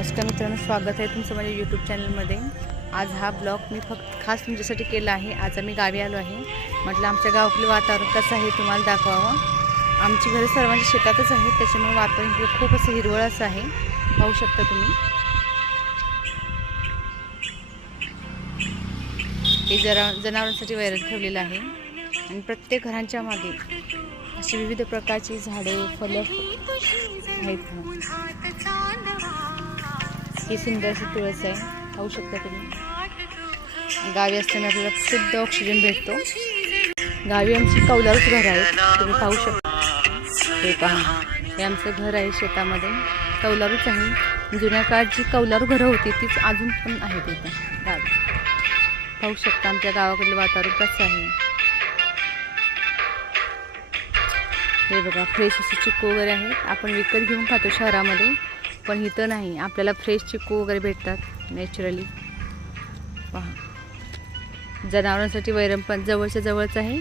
नमस्कार मित्रांनो, स्वागत आहे तुमचं माझ्या यूट्यूब चॅनलमध्ये। आज हा ब्लॉग मी फक्त खास तुमच्यासाठी केला आहे। आज आम्ही गावी आलो आहे। म्हटलं आमच्या गावातलं वातावरण कसं आहे तुम्हाला दाखवावं। आमची घरे सर्वांची शेतातच आहेत, त्याच्यामुळे वातावरण इकडे खूप असं हिरवळ असं आहे, पाहू शकता तुम्ही। हे जनावरांसाठी वैरण ठेवलेलं आहे आणि प्रत्येक घरांच्या मागे अशी विविध प्रकारची झाडे फळे आहेत। ही सुंदरशी तुळस आहे, पाहू शकता तुम्ही। गावी असताना आपल्याला शुद्ध ऑक्सिजन भेटतो। गावी आमची कौलारूच घर आहेत, तुम्ही पाहू शकता। हे पहा, हे आमचं घर आहे, शेतामध्ये कौलारूच आहे। जुन्या काळात जी कौलारू घरं होती तीच अजून पण आहेत इथं गावी। पाहू शकता आमच्या गावाकडलं वातावरण कसं आहे। हे बघा, फ्रेश असे चिक्कू वगैरे आहेत। आपण विकत घेऊन खातो शहरामध्ये, पण इथं नाही, आपल्याला फ्रेश चिक्कू वगैरे भेटतात नॅचरली। पहा, जनावरांसाठी वैरण पण जवळच्या जवळच आहे।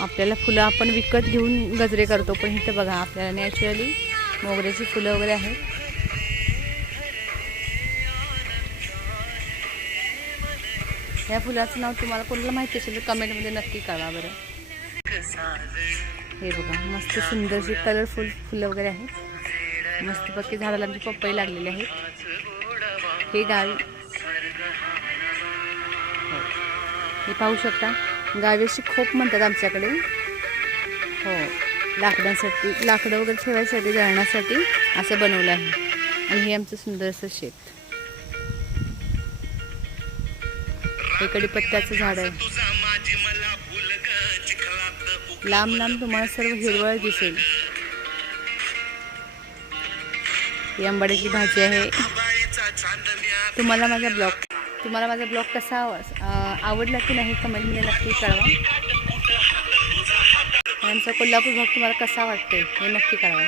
आपल्याला फुलं आपण विकत घेऊन गजरे करतो, पण इथं बघा आपल्याला नॅचरली मोगऱ्याची फुलं वगैरे आहेत। या फुलाचं नाव तुम्हाला कोणाला माहिती असेल तर कमेंटमध्ये नक्की कळवा बरं। हे बघा, मस्त सुंदरशी कलरफुल फुलं वगैरे आहेत। मस्त पक्की झाडाला आमची पपई लागलेली आहेत। हे गावी हे पाहू शकता, गावी अशी खोप म्हणतात आमच्याकडे। हो, लाकडांसाठी, लाकडं वगैरे ठेवायसाठी, जळण्यासाठी असं बनवलं आहे। आणि हे आमचं सुंदरसं शेत। हे कडीपत्त्याचं झाड आहे, लांब लांब तुम्हाला सर्व हिरवळ दिसेल। ही आंबाड्याची भाजी आहे। तुम्हाला माझा ब्लॉग कसा आवडला की नाही कमेंटमध्ये नक्की कळवा। आमचा कोल्हापूर भाग तुम्हाला कसा वाटतोय हे नक्की कळवा।